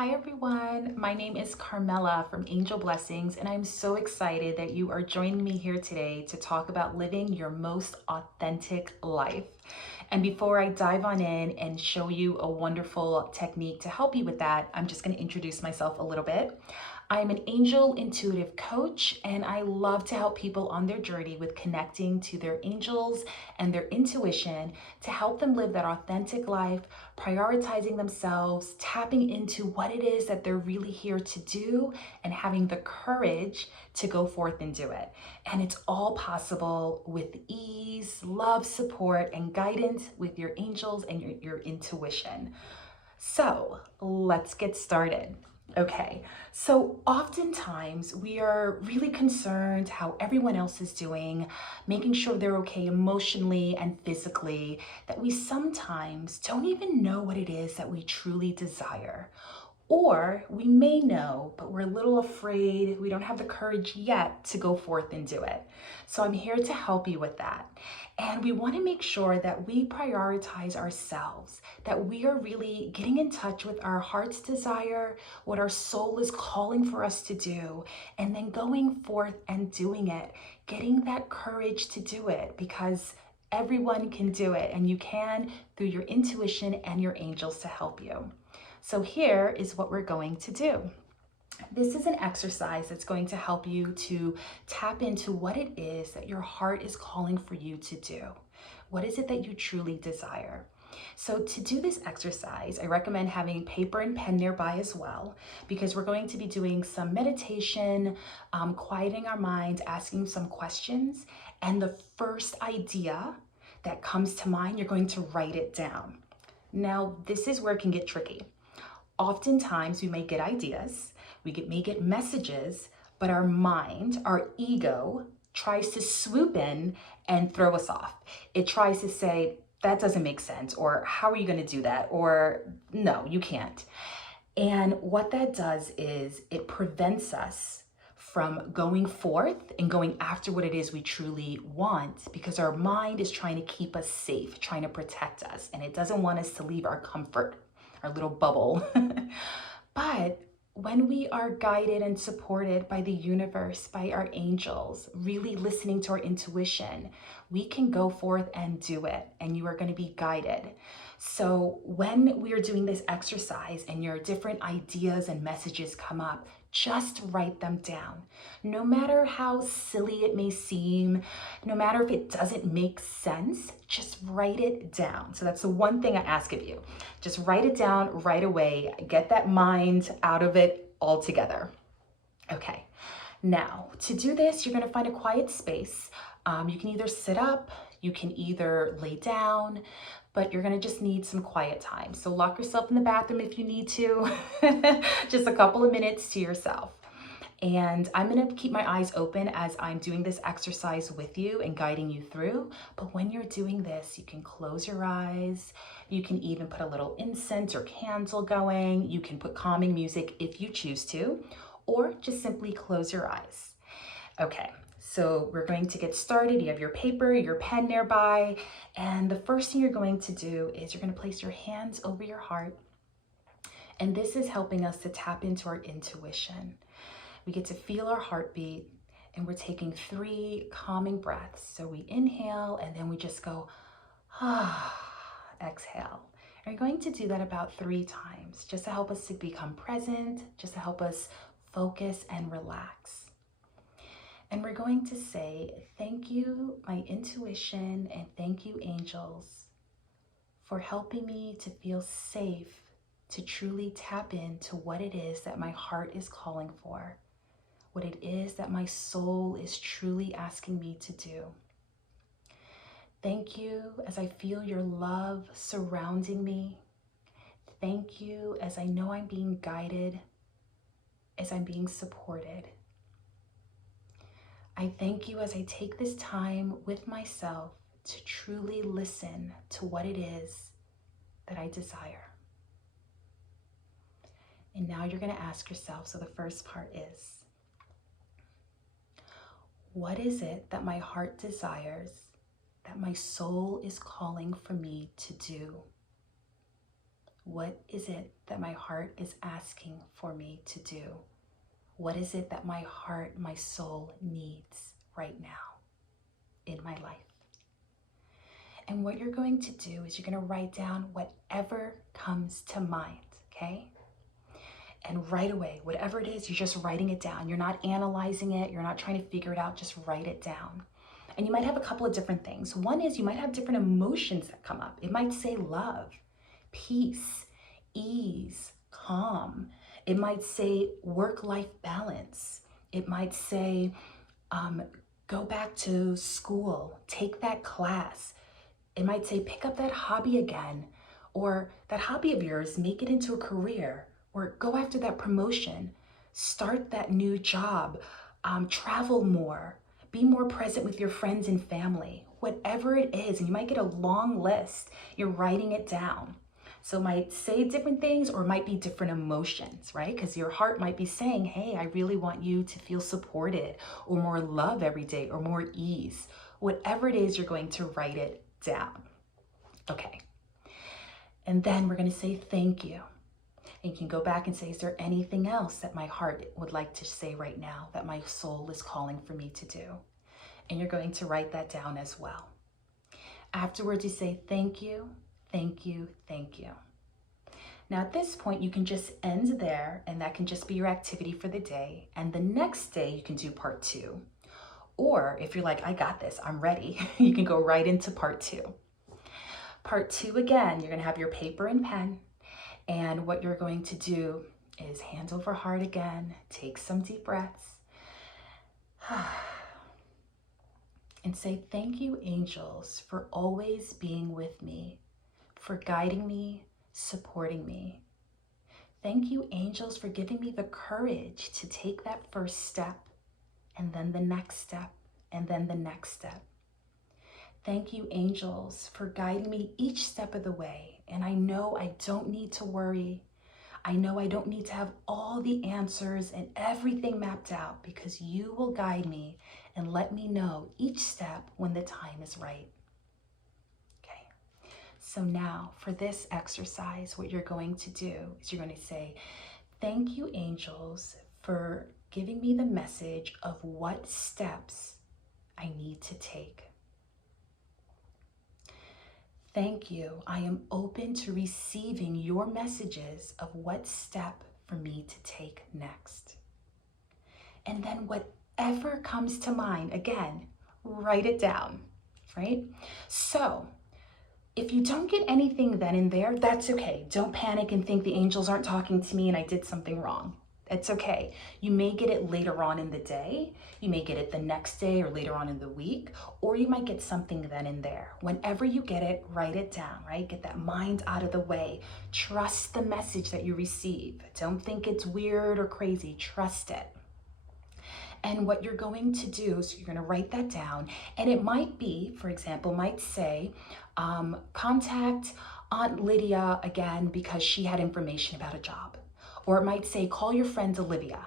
Hi everyone, my name is Carmela from Angel Blessings, and I'm so excited that you are joining me here today to talk about living your most authentic life. And before I dive on in and show you a wonderful technique to help you with that, I'm just going to introduce myself a little bit. I'm an angel intuitive coach, and I love to help people on their journey with connecting to their angels and their intuition to help them live that authentic life, prioritizing themselves, tapping into what it is that they're really here to do, and having the courage to go forth and do it. And it's all possible with ease, love, support, and guidance with your angels and your intuition. So let's get started. Okay, so oftentimes we are really concerned how everyone else is doing, making sure they're okay emotionally and physically, that we sometimes don't even know what it is that we truly desire. Or we may know, but we're a little afraid. We don't have the courage yet to go forth and do it. So I'm here to help you with that. And we want to make sure that we prioritize ourselves, that we are really getting in touch with our heart's desire, what our soul is calling for us to do, and then going forth and doing it, getting that courage to do it, because everyone can do it, and you can through your intuition and your angels to help you. So here is what we're going to do. This is an exercise that's going to help you to tap into what it is that your heart is calling for you to do. What is it that you truly desire? So to do this exercise, I recommend having paper and pen nearby as well, because we're going to be doing some meditation, quieting our mind, asking some questions, and the first idea that comes to mind, you're going to write it down. Now, this is where it can get tricky. Oftentimes we may get ideas, may get messages, but our mind, our ego, tries to swoop in and throw us off. It tries to say, that doesn't make sense, or how are you going to do that, or no, you can't. And what that does is it prevents us from going forth and going after what it is we truly want, because our mind is trying to keep us safe, trying to protect us, and it doesn't want us to leave our comfort, our little bubble. But when we are guided and supported by the universe, by our angels, really listening to our intuition, we can go forth and do it, and you are going to be guided. So when we are doing this exercise and your different ideas and messages come up, just write them down. No matter how silly it may seem, no matter if it doesn't make sense, just write it down. So that's the one thing I ask of you. Just write it down right away. Get that mind out of it altogether. Okay, now to do this, you're gonna find a quiet space. You can either sit up, you can either lay down, but you're gonna just need some quiet time. So lock yourself in the bathroom if you need to, just a couple of minutes to yourself. And I'm gonna keep my eyes open as I'm doing this exercise with you and guiding you through. But when you're doing this, you can close your eyes. You can even put a little incense or candle going. You can put calming music if you choose to, or just simply close your eyes. Okay, so we're going to get started. You have your paper, your pen nearby, and the first thing you're going to do is you're going to place your hands over your heart, and this is helping us to tap into our intuition. We get to feel our heartbeat, and we're taking 3 calming breaths. So we inhale, and then we just go, ah, exhale. And you're going to do that about 3 times, just to help us to become present, just to help us focus and relax. And we're going to say, thank you, my intuition, and thank you, angels, for helping me to feel safe, to truly tap into what it is that my heart is calling for, what it is that my soul is truly asking me to do. Thank you as I feel your love surrounding me. Thank you as I know I'm being guided, as I'm being supported. I thank you as I take this time with myself to truly listen to what it is that I desire. And now you're going to ask yourself, so the first part is, what is it that my heart desires, that my soul is calling for me to do? What is it that my heart is asking for me to do? What is it that my heart, my soul needs right now in my life? And what you're going to do is you're going to write down whatever comes to mind, okay? And right away, whatever it is, you're just writing it down. You're not analyzing it. You're not trying to figure it out. Just write it down. And you might have a couple of different things. One is you might have different emotions that come up. It might say love, peace, ease, calm. It might say work-life balance. It might say go back to school, take that class. It might say pick up that hobby again, or that hobby of yours, make it into a career, or go after that promotion, start that new job, travel more, be more present with your friends and family, whatever it is. And you might get a long list. You're writing it down. So it might say different things, or it might be different emotions, right? Because your heart might be saying, hey, I really want you to feel supported, or more love every day, or more ease. Whatever it is, you're going to write it down. Okay. And then we're going to say thank you. And you can go back and say, is there anything else that my heart would like to say right now that my soul is calling for me to do? And you're going to write that down as well. Afterwards, you say thank you, thank you, thank you. Now at this point, you can just end there, and that can just be your activity for the day. And the next day, you can do part 2. Or if you're like, I got this, I'm ready, you can go right into part 2. Part 2, again, you're gonna have your paper and pen. And what you're going to do is hand over heart again, take some deep breaths, and say, thank you, angels, for always being with me, for guiding me, supporting me. Thank you, angels, for giving me the courage to take that first step, and then the next step, and then the next step. Thank you, angels, for guiding me each step of the way. And I know I don't need to worry. I know I don't need to have all the answers and everything mapped out, because you will guide me and let me know each step when the time is right. Okay. So now for this exercise, what you're going to do is you're going to say, thank you, angels, for giving me the message of what steps I need to take. Thank you. I am open to receiving your messages of what step for me to take next. And then whatever comes to mind, again, write it down, right? So if you don't get anything then and there, that's okay. Don't panic and think the angels aren't talking to me and I did something wrong. It's okay. You may get it later on in the day. You may get it the next day or later on in the week, or you might get something then and there. Whenever you get it, write it down, right? Get that mind out of the way. Trust the message that you receive. Don't think it's weird or crazy. Trust it. And what you're going to do, so you're going to write that down, and it might be, for example, might say, contact Aunt Lydia again because she had information about a job. Or it might say, call your friend Olivia.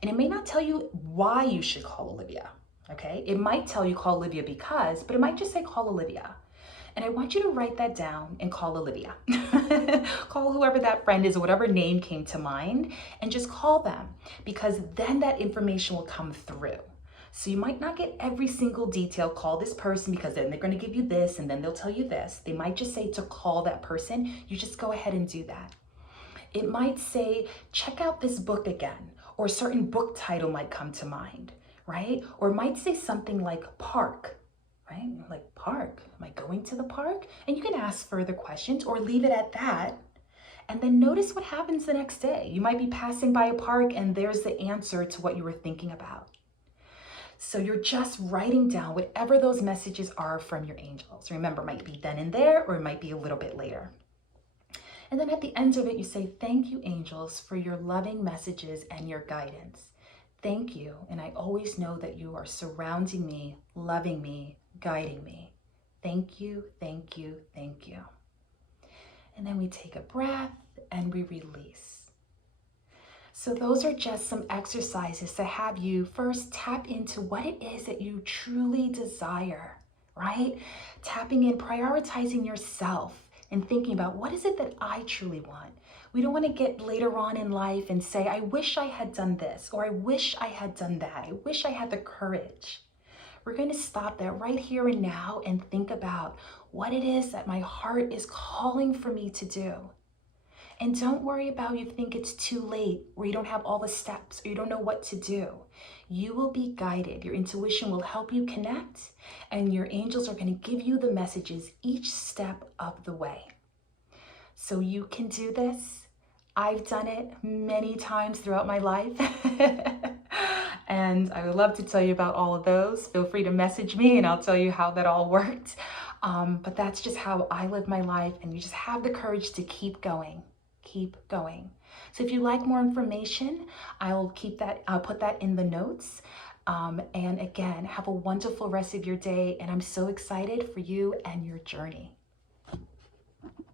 And it may not tell you why you should call Olivia, okay? It might tell you call Olivia because, but it might just say call Olivia. And I want you to write that down and call Olivia. Call whoever that friend is, or whatever name came to mind, and just call them, because then that information will come through. So you might not get every single detail, call this person, because then they're going to give you this, and then they'll tell you this. They might just say to call that person. You just go ahead and do that. It might say, check out this book again, or a certain book title might come to mind, right? Or it might say something like park, right? Like park, am I going to the park? And you can ask further questions or leave it at that. And then notice what happens the next day. You might be passing by a park and there's the answer to what you were thinking about. So you're just writing down whatever those messages are from your angels. Remember, it might be then and there, or it might be a little bit later. And then at the end of it, you say, thank you, angels, for your loving messages and your guidance. Thank you. And I always know that you are surrounding me, loving me, guiding me. Thank you, thank you, thank you. And then we take a breath and we release. So those are just some exercises to have you first tap into what it is that you truly desire, right? Tapping in, prioritizing yourself, and thinking about what is it that I truly want. We don't want to get later on in life and say, I wish I had done this, or I wish I had done that. I wish I had the courage. We're going to stop that right here and now and think about what it is that my heart is calling for me to do. And don't worry about you think it's too late, or you don't have all the steps, or you don't know what to do. You will be guided. Your intuition will help you connect, and your angels are going to give you the messages each step of the way. So you can do this. I've done it many times throughout my life. And I would love to tell you about all of those. Feel free to message me and I'll tell you how that all worked. But that's just how I live my life, and you just have the courage to keep going. Keep going. So if you like more information, I'll put that in the notes. And again, have a wonderful rest of your day. And I'm so excited for you and your journey.